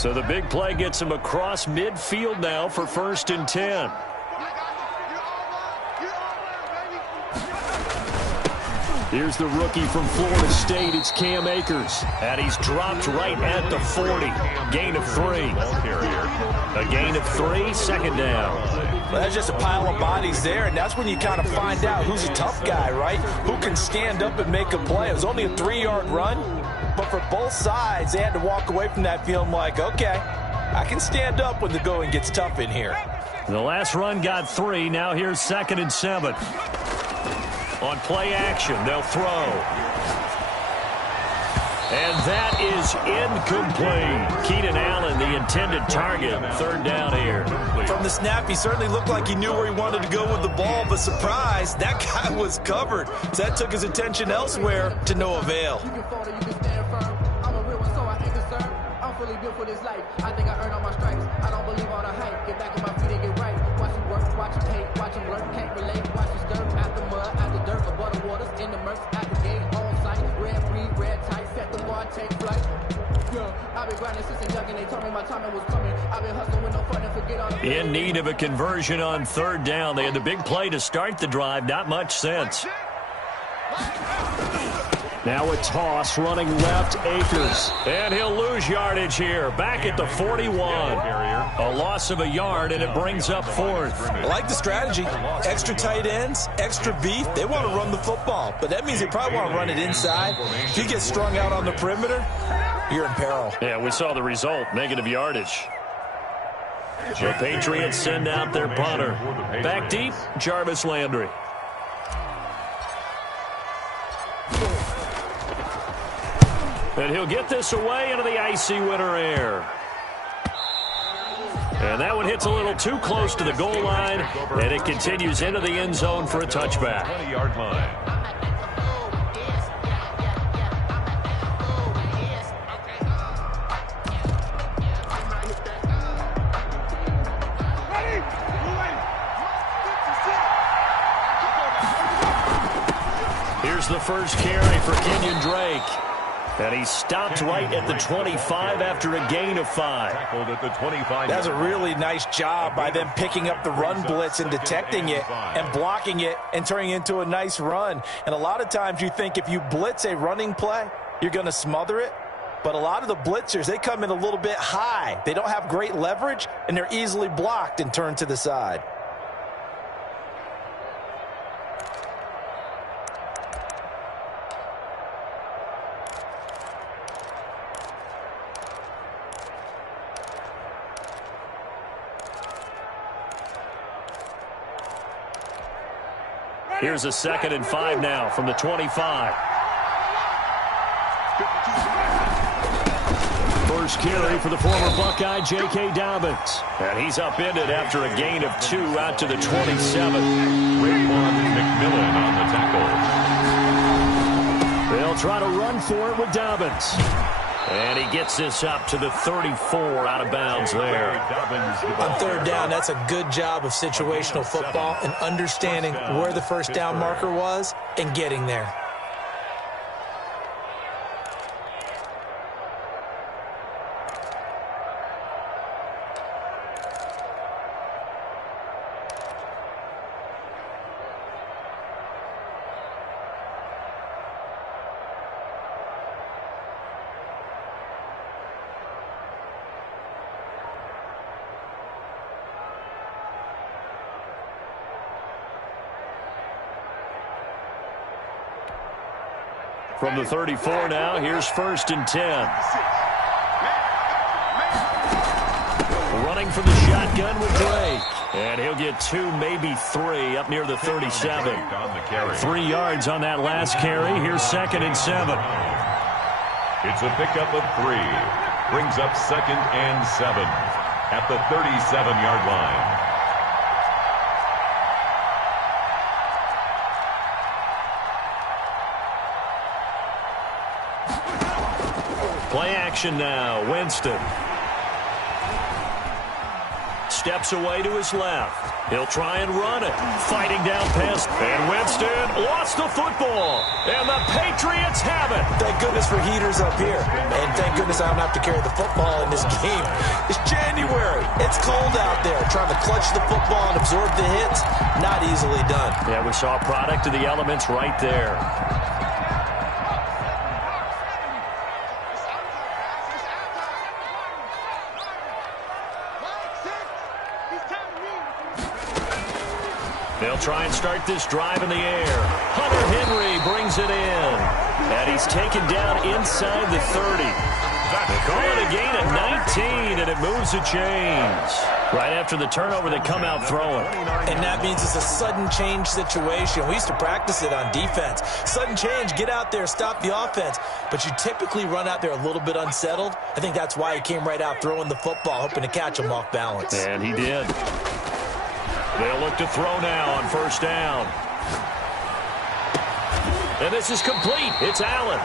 So the big play gets him across midfield now for 1st and 10. Here's the rookie from Florida State. It's Cam Akers. And he's dropped right at the 40. Gain of 3. A gain of 3, 2nd down. Well, that's just a pile of bodies there, and that's when you kind of find out who's a tough guy, right? Who can stand up and make a play. It was only a 3-yard run, but for both sides, they had to walk away from that feeling like, okay, I can stand up when the going gets tough in here. The last run got 3. Now here's 2nd and 7. On play action, they'll throw. And that is incomplete. Keenan Allen, the intended target. 3rd down here. From the snap, he certainly looked like he knew where he wanted to go with the ball, but surprise, that guy was covered. So that took his attention elsewhere to no avail. I think I earned all my stripes. I don't believe all the hype. Get back on my feet and get right. Watch him work, watch him hate, watch him work. Can't relate. Watch him stir out the mud, out the dirt, above the waters, in the murks, at the gate, on site. Red breed, red tight, set the bar, take flight. Yeah, I've been grinding since a young and they told me my timing was coming. I've been hustling with no fun and forget all the... In need of a conversion on 3rd down. They had the big play to start the drive. Not much sense. Now a toss running left, Akers. And he'll lose yardage here. Back at the 41. A loss of a yard, and it brings up 4th. I like the strategy. Extra tight ends, extra beef. They want to run the football, but that means they probably want to run it inside. If you get strung out on the perimeter, you're in peril. Yeah, we saw the result. Negative yardage. The Patriots send out their punter. Back deep, Jarvis Landry. And he'll get this away into the icy winter air. And that one hits a little too close to the goal line, and it continues into the end zone for a touchback. 20-yard line. Here's the first carry for Kenyon Drake. And he stopped right at the 25 after a gain of 5. That's a really nice job by them picking up the run blitz and detecting it and blocking it and turning it into a nice run. And a lot of times you think if you blitz a running play, you're going to smother it. But a lot of the blitzers, they come in a little bit high. They don't have great leverage, and they're easily blocked and turned to the side. Here's a 2nd and 5 now from the 25. First carry for the former Buckeye, J.K. Dobbins. And he's upended after a gain of 2 out to the 27. Raymond McMillan on the tackle. They'll try to run for it with Dobbins. And he gets this up to the 34 out of bounds there. On 3rd down, that's a good job of situational football and understanding where the first down marker was and getting there. From the 34 now, here's 1st and 10. Running from the shotgun with Drake. And he'll get 2, maybe 3 up near the 37. 3 yards on that last carry. Here's 2nd and 7. It's a pickup of 3. Brings up 2nd and 7 at the 37-yard line. Play action now. Winston. steps away to his left. He'll try and run it. Fighting down past. And Winston lost the football. And the Patriots have it. Thank goodness for heaters up here. And thank goodness I don't have to carry the football in this game. It's January. It's cold out there. Trying to clutch the football and absorb the hits, not easily done. Yeah, we saw a product of the elements right there. They'll try and start this drive in the air. Hunter Henry brings it in. And he's taken down inside the 30. They call it a gain of 19, and it moves the chains. Right after the turnover, they come out throwing. And that means it's a sudden change situation. We used to practice it on defense. Sudden change, get out there, stop the offense. But you typically run out there a little bit unsettled. I think that's why he came right out throwing the football, hoping to catch him off balance. And he did. They'll look to throw now on first down. And this is complete. It's Allen.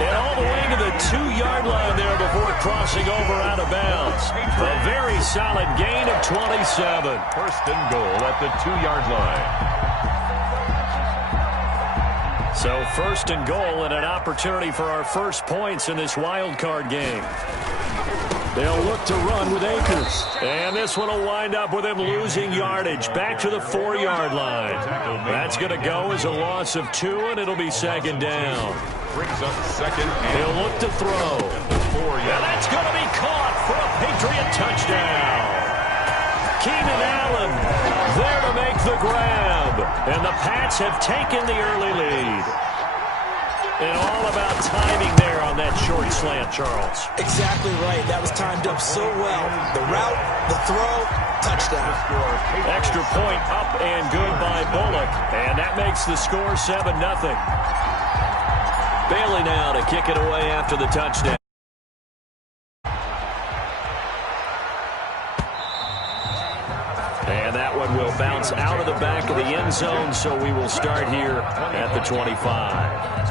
And all the way to the 2-yard line there before crossing over out of bounds. A very solid gain of 27. First and goal at the 2-yard line. So first and goal and an opportunity for our first points in this wild card game. They'll look to run with Akers. And this one will wind up with him losing yardage back to the 4-yard line. That's going to go as a loss of 2, and it'll be second down. Brings up second. He'll look to throw. And that's going to be caught for a Patriot touchdown. Keenan Allen there to make the grab. And the Pats have taken the early lead. And all about timing there on that short slant, Charles. Exactly right. That was timed up so well. The route, the throw, touchdown. Extra point up and good by Bullock. And that makes the score 7-0. Bailey now to kick it away after the touchdown. And that one will bounce out of the back of the end zone, so we will start here at the 25.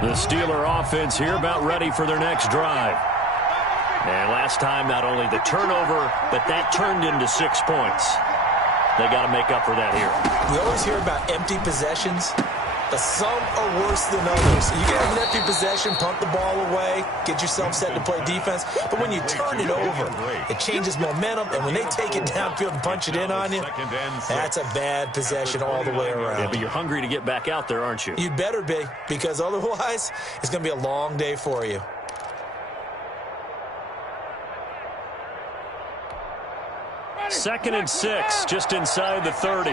The Steeler offense here about ready for their next drive. And last time, not only the turnover, but that turned into 6 points. They got to make up for that here. We always hear about empty possessions, but some are worse than others. You can have an empty possession, punt the ball away, get yourself set to play defense. But when you turn it over, it changes momentum. And when they take it downfield and punch it in on you, that's a bad possession all the way around. Yeah, but you're hungry to get back out there, aren't you? You'd better be, because otherwise it's going to be a long day for you. Second and 6, just inside the 30.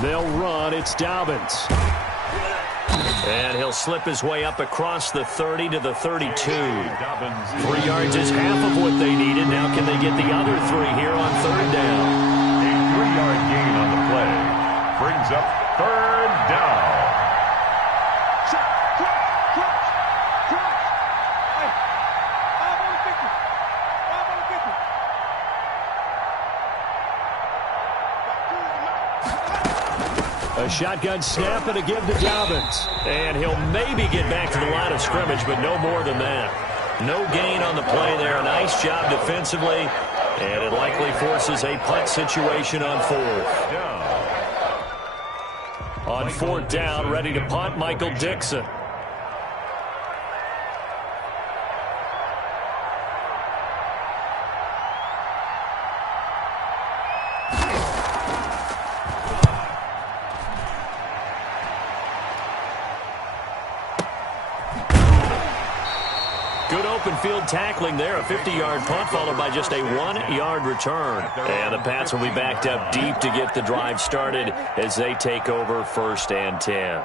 They'll run. It's Dobbins. And he'll slip his way up across the 30 to the 32. 3 yards is half of what they needed. Now can they get the other 3 here on third down? A 3-yard gain on the play. Brings up third down. A shotgun snap and a give to Dobbins. And he'll maybe get back to the line of scrimmage, but no more than that. No gain on the play there. Nice job defensively. And it likely forces a punt situation on fourth. On fourth down, ready to punt, Michael Dixon. Good open field tackling there. A 50-yard punt followed by just a 1-yard return. And the Pats will be backed up deep to get the drive started as they take over first and 10.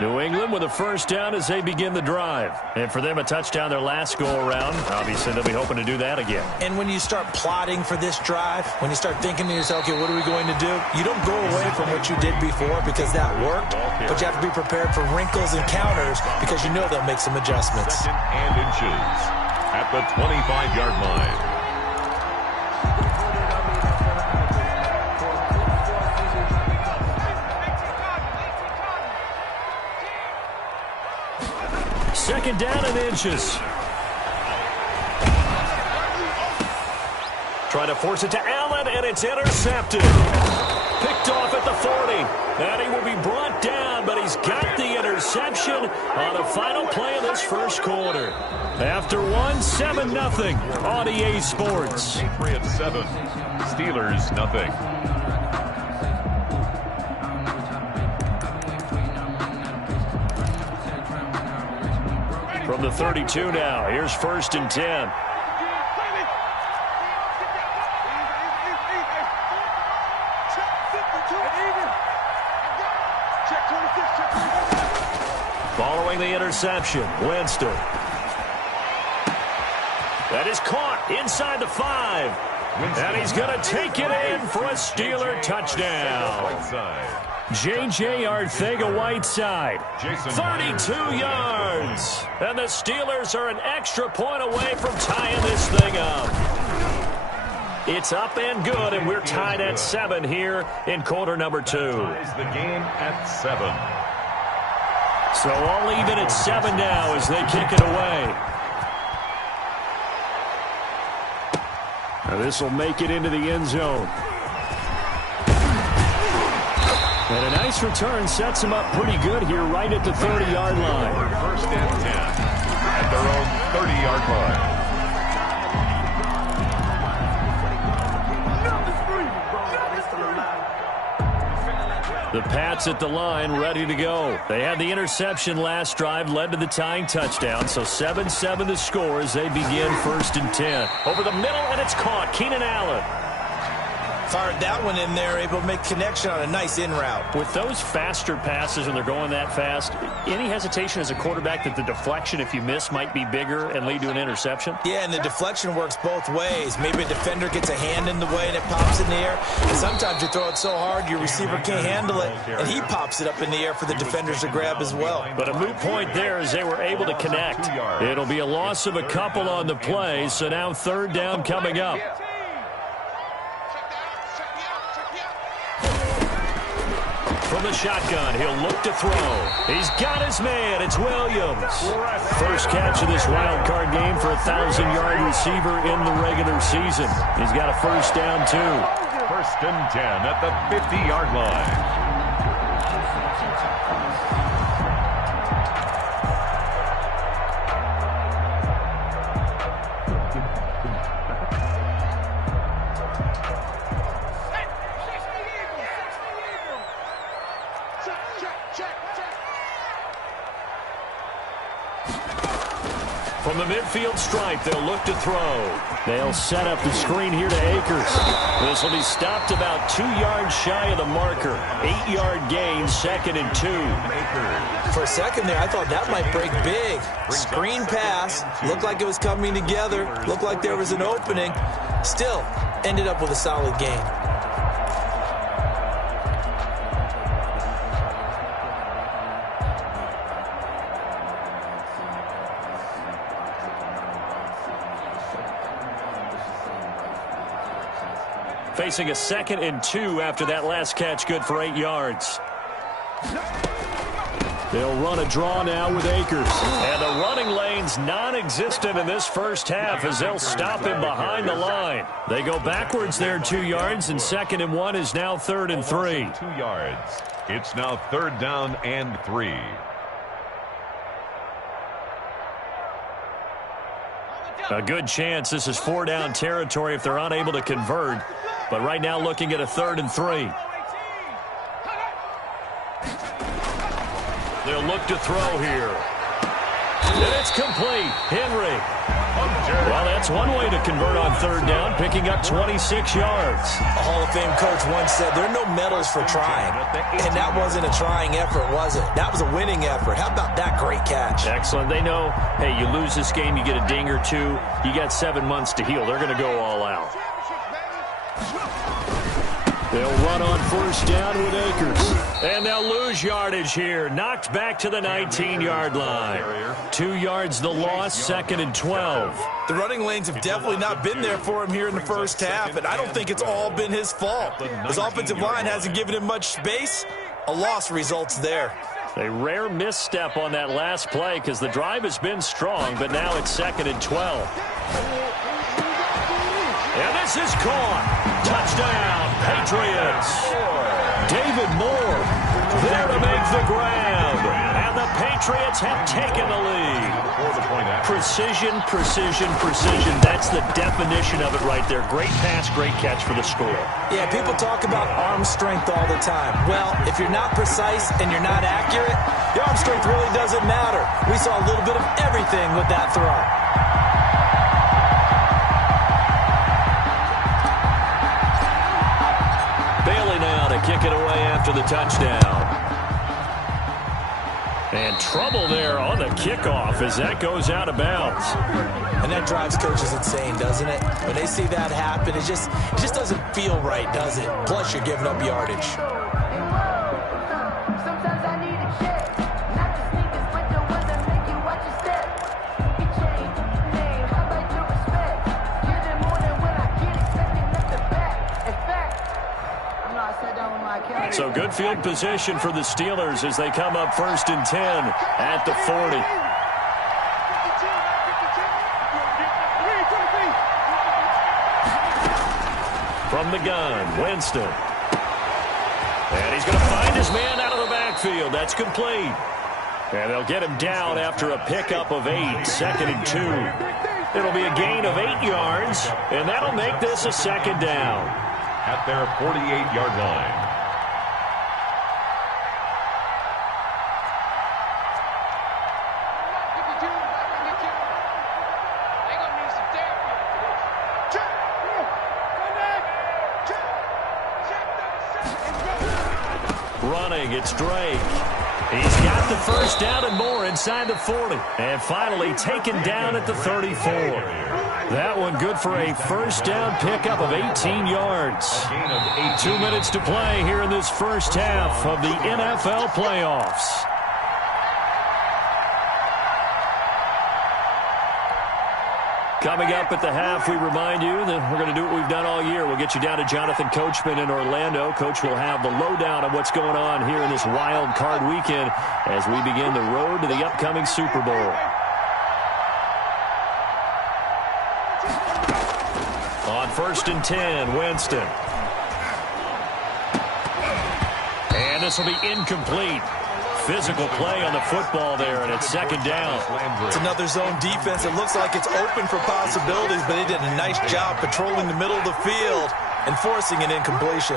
New England with a first down as they begin the drive. And for them, a touchdown their last go-around. Obviously, they'll be hoping to do that again. And when you start plotting for this drive, when you start thinking to yourself, okay, what are we going to do? You don't go away from what you did before because that worked, but you have to be prepared for wrinkles and counters because you know they'll make some adjustments. Second and inches at the 25-yard line. Second down and inches. Try to force it to Allen, and it's intercepted. Picked off at the 40. And he will be brought down, but he's got the interception on the final play of this first quarter. After one, 7-0 on EA Sports. Patriots 7, Steelers nothing. From the 32 now, here's 1st and 10. Following the interception, Winston. That is caught inside the 5. And he's going to take it in for a Steeler touchdown. J.J. Arcega-Whiteside, 32 yards. And the Steelers are an extra point away from tying this thing up. It's up and good, and we're tied at 7 here in quarter number 2. Ties the game at 7. So all even at 7 now as they kick it away. Now this will make it into the end zone. And a nice return sets him up pretty good here right at the 30-yard line. 1st and 10 at their own 30-yard line. The Pats at the line, ready to go. They had the interception last drive, led to the tying touchdown. So 7-7 the score as they begin 1st and 10. Over the middle, and it's caught. Keenan Allen. Fired that one in there, able to make connection on a nice in route. With those faster passes when they're going that fast, any hesitation as a quarterback that the deflection, if you miss, might be bigger and lead to an interception? Yeah, and the deflection works both ways. Maybe a defender gets a hand in the way and it pops in the air. And sometimes you throw it so hard your receiver can't handle it, and he pops it up in the air for the defenders to grab as well. But a moot point there as they were able to connect. It'll be a loss of a couple on the play, so now 3rd down coming up. From the shotgun, he'll look to throw. He's got his man. It's Williams. First catch of this wild card game for a 1,000-yard receiver in the regular season. He's got a first down, too. 1st and 10 at the 50-yard line. From the midfield stripe, they'll look to throw. They'll set up the screen here to Akers. This will be stopped about 2 yards shy of the marker. 8-yard gain, 2nd and 2. For a second there, I thought that might break big. Screen pass, looked like it was coming together, looked like there was an opening. Still, ended up with a solid gain. Facing a 2nd and 2 after that last catch, good for 8 yards. They'll run a draw now with Akers. And the running lane's non-existent in this first half as they'll stop him behind the line. They go backwards there 2 yards, and 2nd and 1 is now 3rd and 3. 2 yards. It's now 3rd down and 3. A good chance this is 4-down territory if they're unable to convert. But right now looking at a 3rd and 3. They'll look to throw here. And it's complete. Henry. Well, that's one way to convert on third down, picking up 26 yards. A Hall of Fame coach once said there are no medals for trying. And that wasn't a trying effort, was it? That was a winning effort. How about that great catch? Excellent. They know, hey, you lose this game, you get a ding or two. You got 7 months to heal. They're going to go all out. They'll run on first down with Akers. And they'll lose yardage here. Knocked back to the 19-yard line. 2 yards the loss, 2nd and 12. The running lanes have definitely not been there for him here in the first half, and I don't think it's all been his fault. His offensive line hasn't given him much space. A loss results there. A rare misstep on that last play because the drive has been strong, but now it's 2nd and 12. And this is caught. Touchdown, Patriots. David Moore there to make the grab. And the Patriots have taken the lead. Precision, precision, precision. That's the definition of it right there. Great pass, great catch for the score. Yeah, people talk about arm strength all the time. Well, if you're not precise and you're not accurate, your arm strength really doesn't matter. We saw a little bit of everything with that throw. Kick it away after the touchdown. And trouble there on the kickoff as that goes out of bounds. And that drives coaches insane, doesn't it? When they see that happen, it just doesn't feel right, does it? Plus, you're giving up yardage. So good field position for the Steelers as they come up 1st and 10 at the 40. From the gun, Winston. And he's going to find his man out of the backfield. That's complete. And they'll get him down after a pickup of 8, 2nd and 2. It'll be a gain of 8 yards, and that'll make this a 2nd down. At their 48-yard line. Running, it's Drake. He's got the first down and more inside the 40. And finally taken down at the 34. That one good for a first down pickup of 18 yards. 2 minutes to play here in this first half of the NFL playoffs. Coming up at the half, we remind you that we're going to do what we've done all year. We'll get you down to Jonathan Coachman in Orlando. Coach will have the lowdown of what's going on here in this wild card weekend as we begin the road to the upcoming Super Bowl. On 1st and 10, Winston. And this will be incomplete. Physical play on the football there, and it's 2nd down. It's another zone defense. It looks like it's open for possibilities, but they did a nice job patrolling the middle of the field and forcing an incompletion.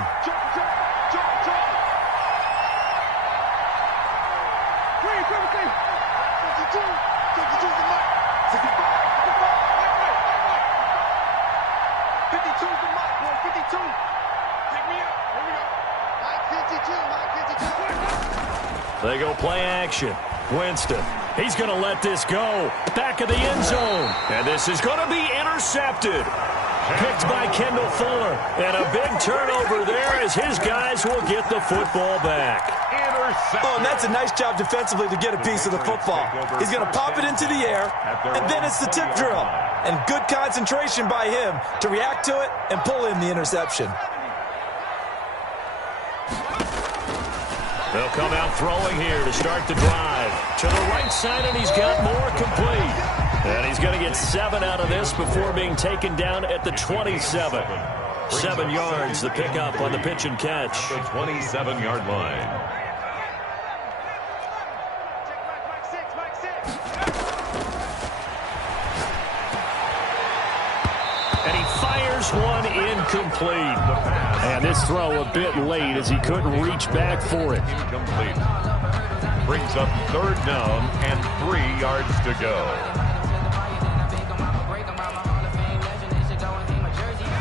They go play action. Winston. He's going to let this go. Back of the end zone. And this is going to be intercepted. Picked by Kendall Fuller. And a big turnover there as his guys will get the football back. Oh, and that's a nice job defensively to get a piece of the football. He's going to pop it into the air, and then it's the tip drill. And good concentration by him to react to it and pull in the interception. They'll come out throwing here to start the drive. To the right side, and he's got more complete. And he's going to get 7 out of this before being taken down at the 27. 7 yards, the pickup on the pitch and catch. The 27-yard line. first one incomplete. And this throw a bit late as he couldn't reach back for it. Incomplete. Brings up third down and 3 yards to go.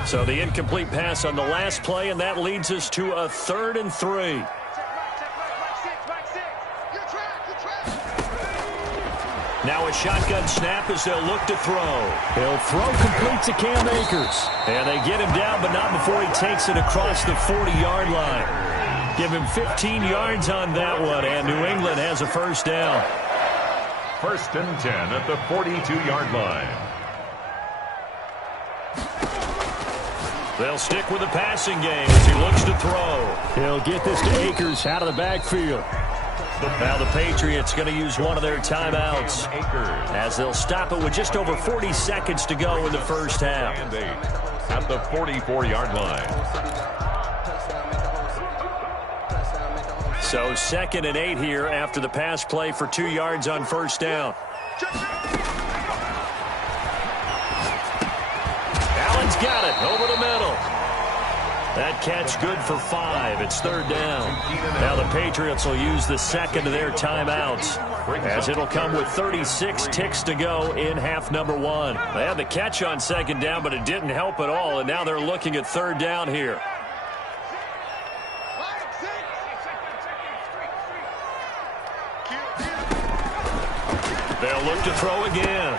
So the incomplete pass on the last play, and that leads us to a 3rd and 3. Now a shotgun snap as they'll look to throw. He'll throw complete to Cam Akers. And they get him down, but not before he takes it across the 40-yard line. Give him 15 yards on that one, and New England has a first down. 1st and 10 at the 42-yard line. They'll stick with the passing game as he looks to throw. He'll get this to Akers out of the backfield. Now the Patriots going to use one of their timeouts as they'll stop it with just over 40 seconds to go in the first half. And 8 at the 44-yard line. So 2nd and 8 here after the pass play for 2 yards on first down. Allen's got it over the middle. That catch good for 5. It's 3rd down. Now the Patriots will use the second of their timeouts as it'll come with 36 ticks to go in half number 1. They had the catch on 2nd down, but it didn't help at all, and now they're looking at 3rd down here. They'll look to throw again.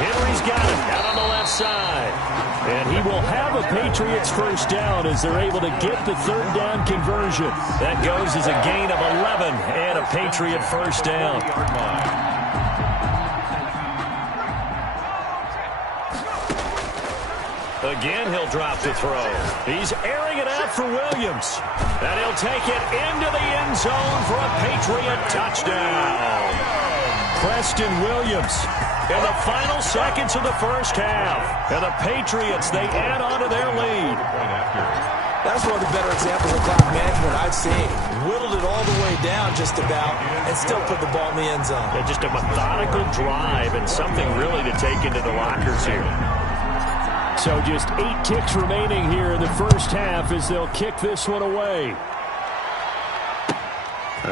Henry's got it out on the left side. And he will have a Patriots first down as they're able to get the 3rd down conversion. That goes as a gain of 11 and a Patriot first down. Again, he'll drop the throw. He's airing it out for Williams. And he'll take it into the end zone for a Patriot touchdown. Preston Williams in the final seconds of the first half. And the Patriots, they add on to their lead. That's one of the better examples of clock management I've seen. Whittled it all the way down just about and still put the ball in the end zone. Yeah, just a methodical drive and something really to take into the lockers here. So just 8 ticks remaining here in the first half as they'll kick this one away.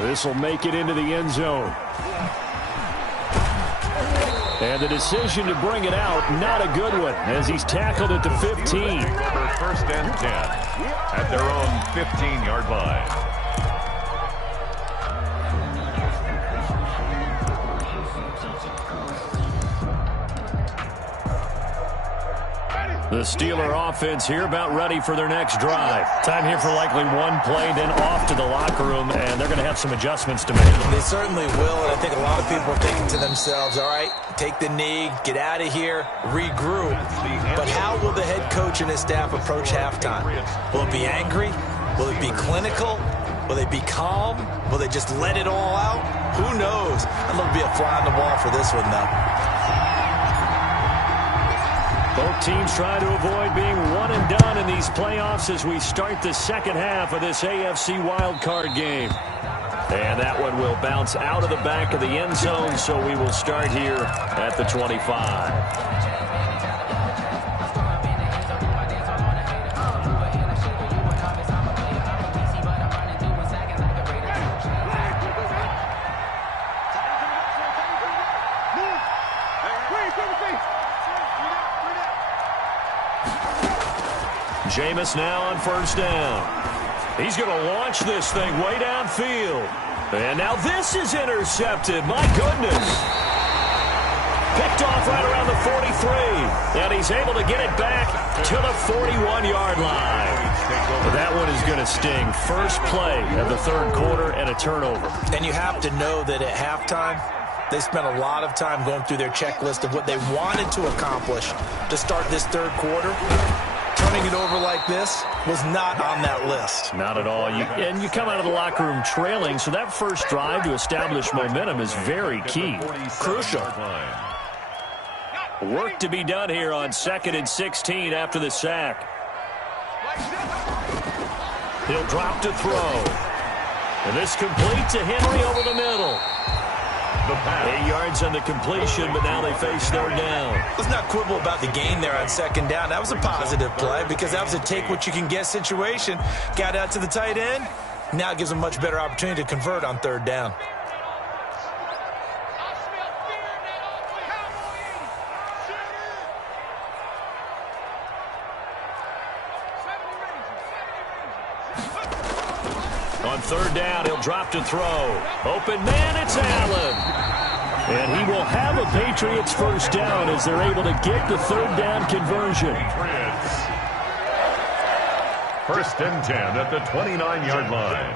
This will make it into the end zone. And the decision to bring it out, not a good one, as he's tackled at the 15. 1st and 10 at their own 15-yard line. The Steeler offense here about ready for their next drive. Time here for likely one play, then off to the locker room, and they're going to have some adjustments to make. They certainly will, and I think a lot of people are thinking to themselves, all right, take the knee, get out of here, regroup. But how will the head coach and his staff approach halftime? Will it be angry? Will it be clinical? Will they be calm? Will they just let it all out? Who knows? I'm going to be a fly on the wall for this one, though. Both teams try to avoid being one and done in these playoffs as we start the second half of this AFC wildcard game. And that one will bounce out of the back of the end zone, so we will start here at the 25. Jameis now on first down. He's going to launch this thing way downfield. And now this is intercepted. My goodness. Picked off right around the 43. And he's able to get it back to the 41-yard line. But that one is going to sting. First play of the third quarter and a turnover. And you have to know that at halftime, they spent a lot of time going through their checklist of what they wanted to accomplish to start this third quarter. Turning it over like this was not on that list. Not at all. And you come out of the locker room trailing, so that first drive to establish momentum is very key. Crucial. Work to be done here on 2nd and 16 after the sack. He'll drop to throw. And this complete to Henry over the middle. the pass. 8 yards on the completion, but now they face third down. Let's not quibble about the gain there on second down. That was a positive play because that was a take-what-you-can-get situation. Got out to the tight end. Now it gives them a much better opportunity to convert on third down. On third down, he'll drop to throw. Open man, it's Allen. And he will have a Patriots first down as they're able to get the third down conversion. First and 10 at the 29-yard line.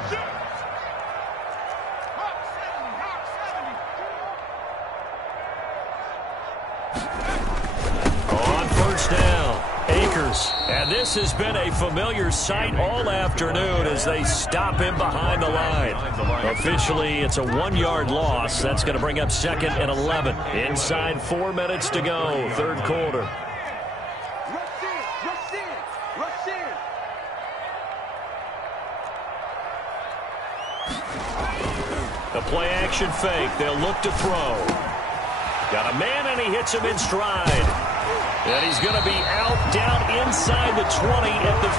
On first down, Akers. And this has been a familiar sight all afternoon as they stop him behind the line. Officially, it's a 1-yard loss. That's going to bring up second and 11. Inside 4 minutes to go, third quarter. The play-action fake. They'll look to throw. Got a man, and he hits him in stride. And he's going to be out down inside the 20 at the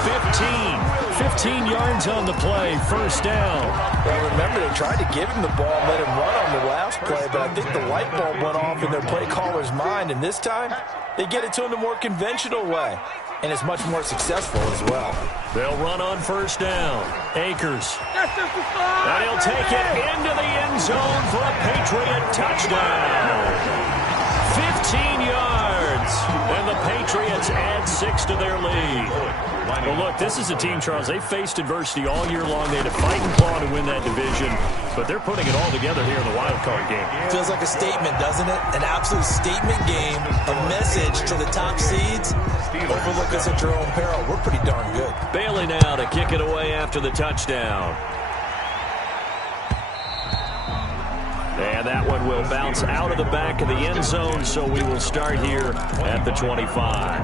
15. 15 yards on the play, first down. Well, remember, they tried to give him the ball and let him run on the last play, but I think the light bulb went off in their play caller's mind, and this time they get it to him the more conventional way, and it's much more successful as well. They'll run on first down. Akers. And he'll take it into the end zone for a Patriot touchdown. 15 yards. And the Patriots add 6 to their lead. Well, look, this is a team, Charles, they faced adversity all year long. They had to fight and claw to win that division, but they're putting it all together here in the wild card game. Feels like a statement, doesn't it? An absolute statement game, a message to the top seeds. Overlook us at your own peril. We're pretty darn good. Bailey now to kick it away after the touchdown. And that one will bounce out of the back of the end zone, so we will start here at the 25.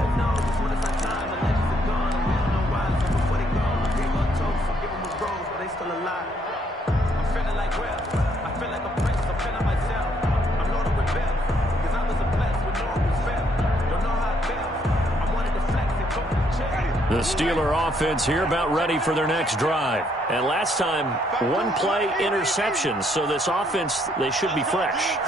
The Steeler offense here about ready for their next drive. And last time, 1-play interception. So this offense, they should be fresh.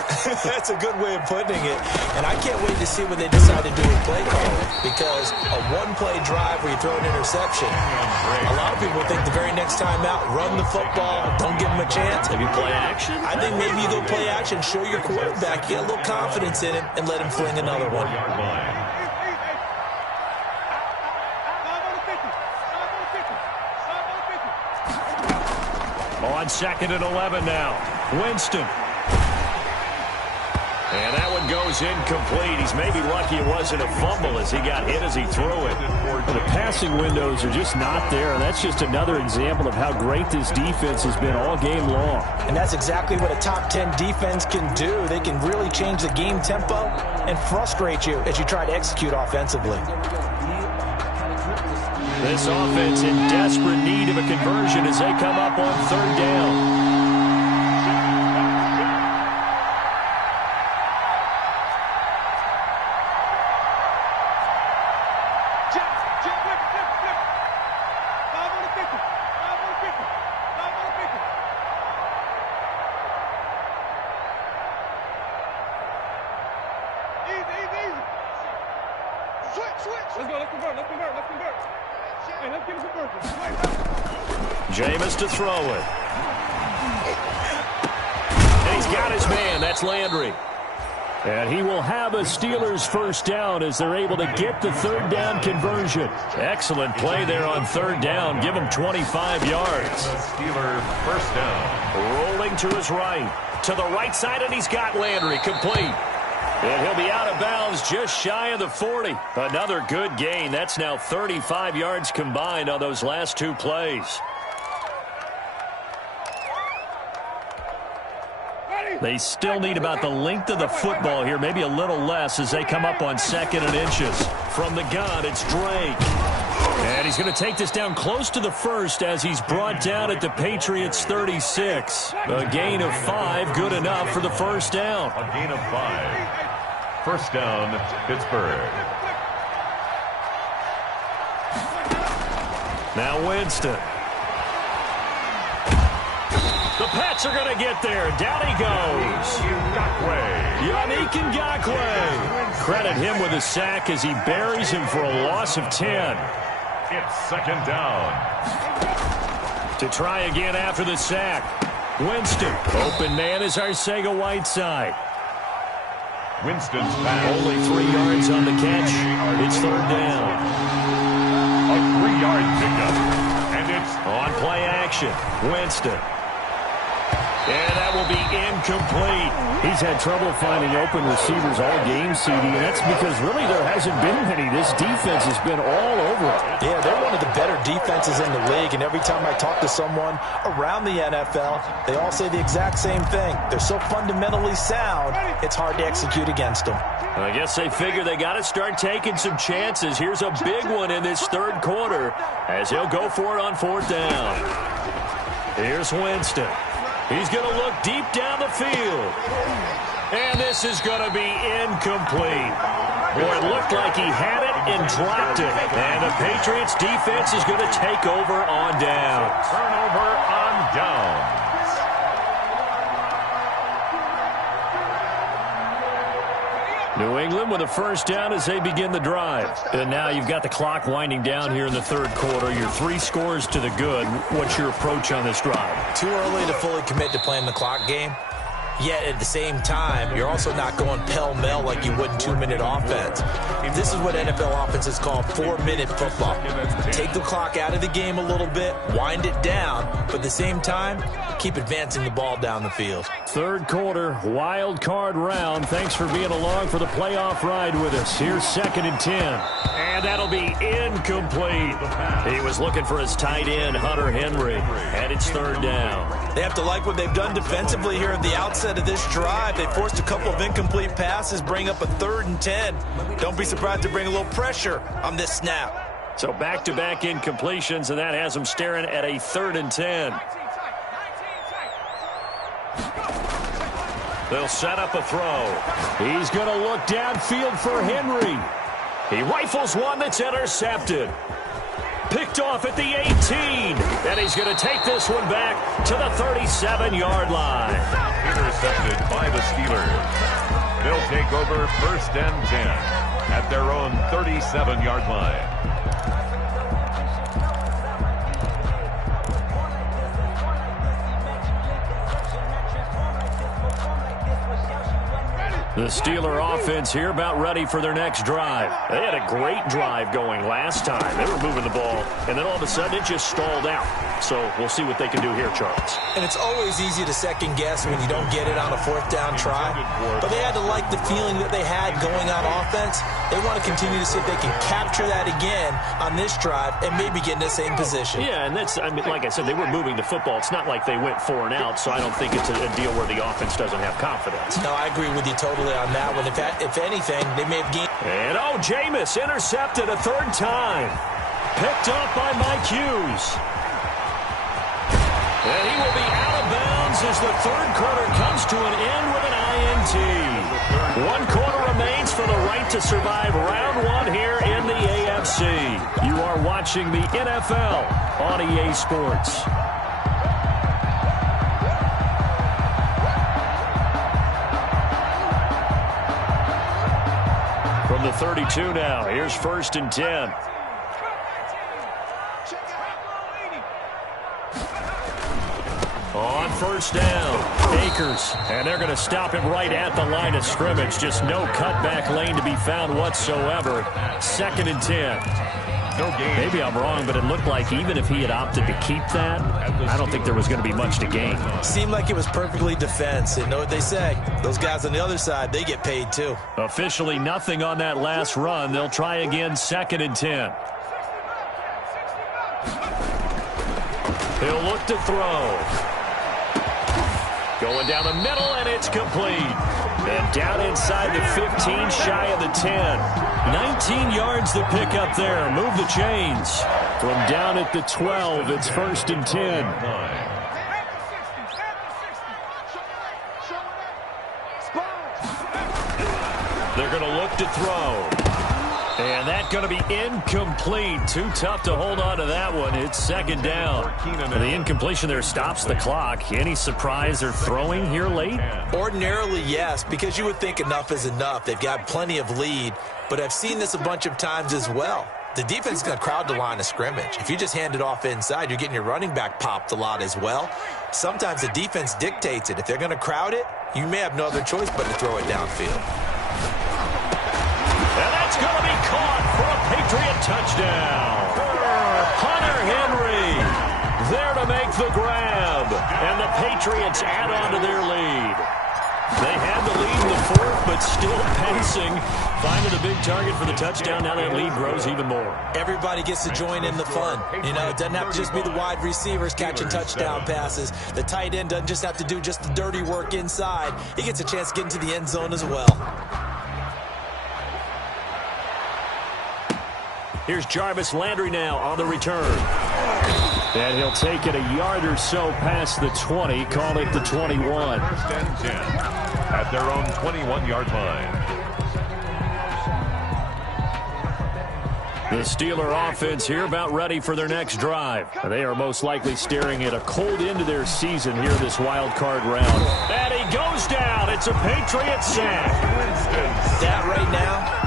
That's a good way of putting it. And I can't wait to see what they decide to do with play calling. Because a 1-play drive where you throw an interception, a lot of people think the very next time out, run the football, don't give them a chance. Maybe play action? I think maybe you go play action, show your quarterback, get a little confidence in him, and let him fling another one. On second and 11 now. Winston. And that one goes incomplete. He's maybe lucky it wasn't a fumble as he got hit as he threw it. The passing windows are just not there, and that's just another example of how great this defense has been all game long. And that's exactly what a top 10 defense can do. They can really change the game tempo and frustrate you as you try to execute offensively. This offense in desperate need of a conversion as they come up on third down. Jameis to throw it. And he's got his man. That's Landry. And he will have a Steelers first down as they're able to get the third down conversion. Excellent play there on third down. Give him 25 yards. Steelers first down. Rolling to his right. To the right side, and he's got Landry complete. And he'll be out of bounds just shy of the 40. Another good gain. That's now 35 yards combined on those last two plays. They still need about the length of the football here, maybe a little less as they come up on second and inches. From the gun, it's Drake. And he's he's going to take this down close to the first as he's brought down at the Patriots' 36. A gain of 5, good enough for the first down. A gain of 5. First down, Pittsburgh. Now Winston. The Pats are going to get there. Down he goes. Yannick Ngakoue. Credit him with a sack as he buries him for a loss of 10. It's second down. To try again after the sack. Winston. Open man is Arcega-Whiteside. Winston's pass. Only 3 yards on the catch. It's third down. A 3-yard pickup. And it's on play action. Winston. And that will be incomplete. He's had trouble finding open receivers all game, CD, and that's because really there hasn't been many. This defense has been all over it. Yeah, they're one of the better defenses in the league, and every time I talk to someone around the NFL, they all say the exact same thing. They're so fundamentally sound, it's hard to execute against them. I guess they figure they got to start taking some chances. Here's a big one in this third quarter as he'll go for it on fourth down. Here's Winston. He's going to look deep down the field. And this is going to be incomplete. Boy, it looked like he had it and dropped it. And the Patriots defense is going to take over on downs. Turnover on downs. New England with a first down as they begin the drive. And now you've got the clock winding down here in the third quarter. Your 3 scores to the good. What's your approach on this drive? Too early to fully commit to playing the clock game. Yet at the same time, you're also not going pell-mell like you would in 2-minute offense. This is what NFL offenses call 4-minute football. Take the clock out of the game a little bit, wind it down, but at the same time, keep advancing the ball down the field. Third quarter, wild card round. Thanks for being along for the playoff ride with us. Here's 2nd and 10. And that'll be incomplete. He was looking for his tight end, Hunter Henry. And it's third down. They have to like what they've done defensively here at the outset of this drive. They forced a couple of incomplete passes, bring up a 3rd and 10. Don't be surprised to bring a little pressure on this snap. So back-to-back incompletions, and that has them staring at a 3rd and 10. They'll set up a throw. He's going to look downfield for Henry. He rifles one that's intercepted. Picked off at the 18. And he's going to take this one back to the 37-yard line. Intercepted by the Steelers. They'll take over 1st and 10 at their own 37-yard line. The Steeler offense here about ready for their next drive. They had a great drive going last time. They were moving the ball, and then all of a sudden it just stalled out. So we'll see what they can do here, Charles. And it's always easy to second guess when you don't get it on a 4th down try. But they had to like the feeling that they had going on offense. They want to continue to see if they can capture that again on this drive and maybe get in the same position. Yeah, and that's, I mean, like I said, they were moving the football. It's not like they went 4 and out, so I don't think it's a deal where the offense doesn't have confidence. No, I agree with you totally on that one. If anything, they may have gained. And Jameis intercepted a 3rd time. Picked up by Mike Hughes. And he will be out of bounds as the third quarter comes to an end with an INT. 1 quarter remains for the right to survive round 1 here in the AFC. You are watching the NFL on EA Sports. From the 32 now, here's 1st and 10. On 1st down, Akers, and they're going to stop him right at the line of scrimmage. Just no cutback lane to be found whatsoever. 2nd and 10. No gain. Maybe I'm wrong, but it looked like even if he had opted to keep that, I don't think there was going to be much to gain. Seemed like it was perfectly defense. And know what they say? Those guys on the other side, they get paid too. Officially nothing on that last run. They'll try again, 2nd and 10. He'll look to throw. Going down the middle, and it's complete. And down inside the 15, shy of the 10. 19 yards to pick up there. Move the chains. From down at the 12, it's 1st and 10. They're going to look to throw. And that's going to be incomplete. Too tough to hold on to that one. It's 2nd down. And the incompletion there stops the clock. Any surprise they're throwing here late? Ordinarily, yes, because you would think enough is enough. They've got plenty of lead, but I've seen this a bunch of times as well. The defense is going to crowd the line of scrimmage. If you just hand it off inside, you're getting your running back popped a lot as well. Sometimes the defense dictates it. If they're going to crowd it, you may have no other choice but to throw it downfield. And that's going to be caught for a Patriot touchdown. Hunter Henry there to make the grab. And the Patriots add on to their lead. They had the lead in the 4th, but still pacing. Finding the big target for the touchdown. Now that lead grows even more. Everybody gets to join in the fun. You know, it doesn't have to just be the wide receivers catching touchdown passes. The tight end doesn't just have to do just the dirty work inside. He gets a chance to get into the end zone as well. Here's Jarvis Landry now on the return. And he'll take it a yard or so past the 20, call it the 21. 1st and 10 at their own 21-yard line. The Steeler offense here about ready for their next drive. They are most likely staring at a cold end to their season here this wild card round. And he goes down. It's a Patriot sack. That right now,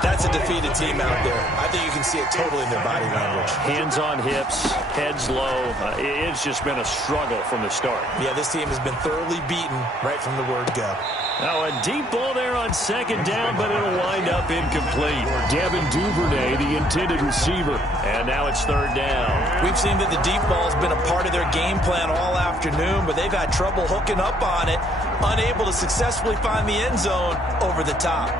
that's a defeated team out there. I think you can see it totally in their body language. Hands on hips, heads low. It's just been a struggle from the start. Yeah, this team has been thoroughly beaten right from the word go. Now a deep ball there on 2nd down, but it'll wind up incomplete. Devin Duvernay, the intended receiver. And now it's 3rd down. We've seen that the deep ball has been a part of their game plan all afternoon, but they've had trouble hooking up on it, unable to successfully find the end zone over the top.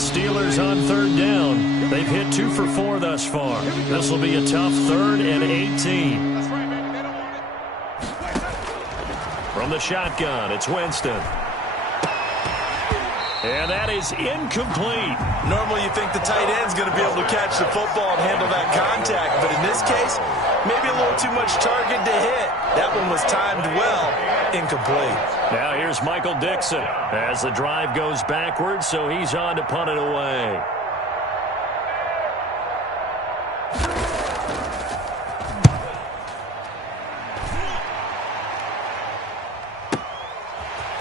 Steelers on 3rd down. They've hit 2 for 4 thus far. This will be a tough 3rd and 18. From the shotgun, it's Winston. And that is incomplete. Normally you think the tight end's going to be able to catch the football and handle that contact, but in this case, maybe a little too much target to hit. That one was timed well. Incomplete. Now here's Michael Dixon as the drive goes backwards, so he's on to punt it away.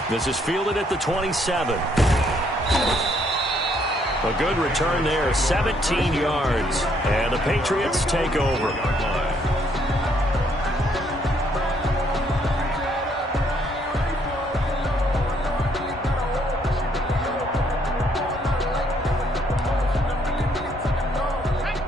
This is fielded at the 27. A good return there, 17 yards. And the Patriots take over.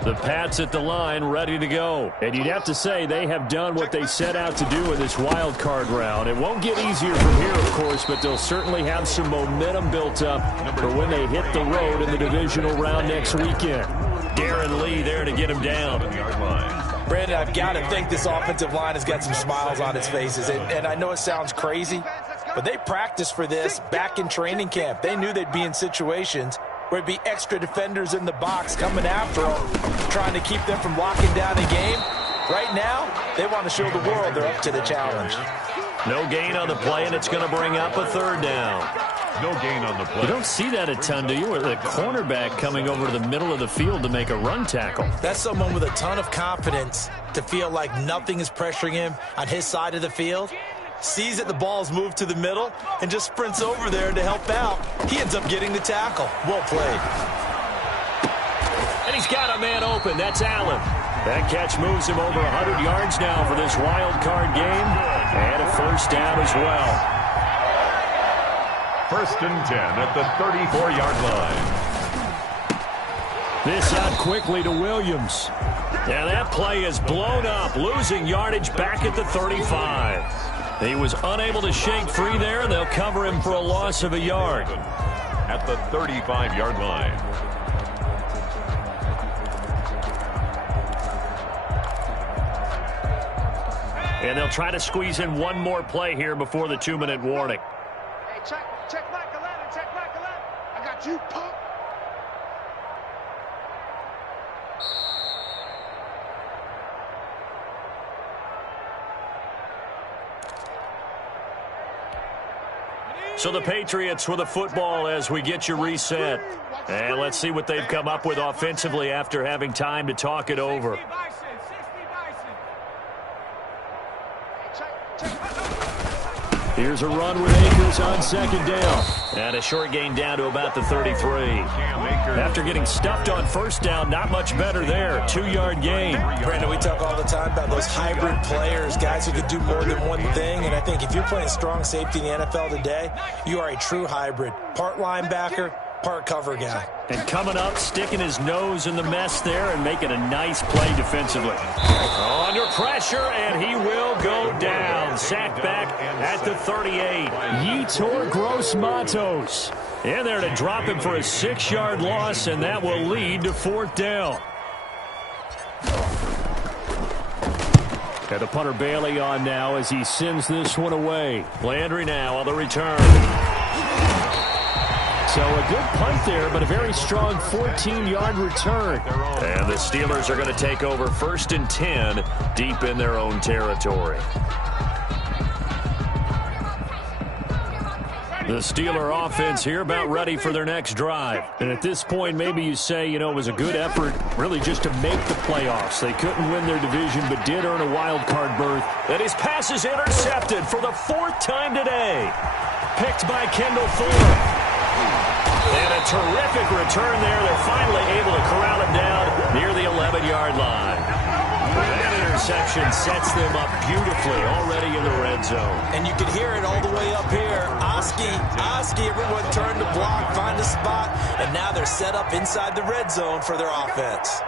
The Pats at the line, ready to go. And you'd have to say they have done what they set out to do in this wild card round. It won't get easier from here, of course, but they'll certainly have some momentum built up for when they hit the road in the divisional round next weekend. Darren Lee there to get him down. Brandon, I've got to think this offensive line has got some smiles on its faces. And I know it sounds crazy, but they practiced for this back in training camp. They knew they'd be in situations where it'd be extra defenders in the box coming after them, trying to keep them from locking down a game. Right now, they want to show the world they're up to the challenge. No gain on the play, and it's going to bring up a 3rd down. No gain on the play. You don't see that a ton, do you? With a cornerback coming over to the middle of the field to make a run tackle. That's someone with a ton of confidence to feel like nothing is pressuring him on his side of the field. Sees that the ball's moved to the middle and just sprints over there to help out. He ends up getting the tackle. Well played. And he's got a man open. That's Allen. That catch moves him over 100 yards now for this wild card game. And a 1st down as well. 1st and 10 at the 34-yard line. This out quickly to Williams. And that play is blown up, losing yardage back at the 35. He was unable to shake free there. They'll cover him for a loss of a yard. At the 35-yard line. And they'll try to squeeze in one more play here before the 2-minute warning. Check Mike 11. Check Mike 11. I got you, punk. So the Patriots with the football as we get you reset. And let's see what they've come up with offensively after having time to talk it over. Here's a run with Akers on second down. And a short gain down to about the 33. After getting stuffed on first down, not much better there. 2-yard gain. Brandon, we talk all the time about those hybrid players, guys who can do more than one thing. And I think if you're playing strong safety in the NFL today, you are a true hybrid. Part linebacker, part cover guy. And coming up, sticking his nose in the mess there and making a nice play defensively. Under pressure, and he will go down. Sacked back at the 38. Yetur Gross-Matos in there to drop him for a 6-yard loss, and that will lead to 4th down. Got the punter Bailey on now as he sends this one away. Landry now on the return. So a good punt there, but a very strong 14-yard return. And the Steelers are going to take over 1st and 10 deep in their own territory. The Steeler offense here about ready for their next drive. And at this point, maybe you say, you know, it was a good effort really just to make the playoffs. They couldn't win their division, but did earn a wild card berth. And his pass is intercepted for the 4th time today. Picked by Kendall Fuller. And a terrific return there. They're finally able to corral him down near the 11-yard line. That interception sets them up beautifully already in the red zone. And you can hear it all the way up here. Oski, everyone turned to block, find a spot, and now they're set up inside the red zone for their offense.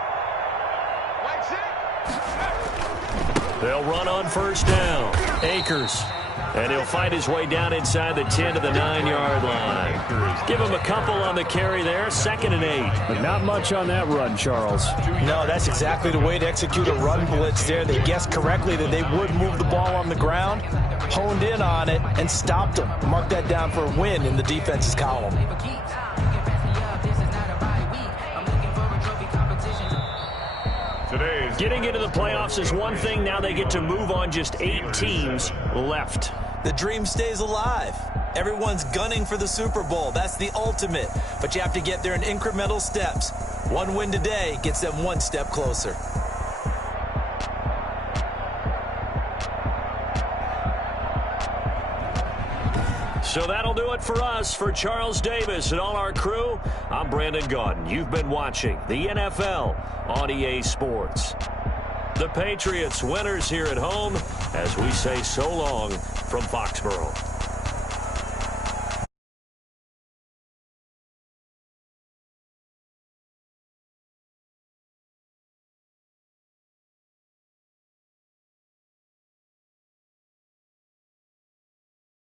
They'll run on 1st down. Akers. And he'll find his way down inside the 10 to the 9-yard line. Give him a couple on the carry there. 2nd and 8. But not much on that run, Charles. No, that's exactly the way to execute a run blitz there. They guessed correctly that they would move the ball on the ground, honed in on it, and stopped them. Mark that down for a win in the defense's column. Getting into the playoffs is one thing. Now they get to move on. Just 8 teams left. The dream stays alive. Everyone's gunning for the Super Bowl. That's the ultimate. But you have to get there in incremental steps. One win today gets them one step closer. So that'll do it for us. For Charles Davis and all our crew, I'm Brandon Gaudin. You've been watching the NFL on EA Sports. The Patriots winners here at home as we say so long from Foxborough.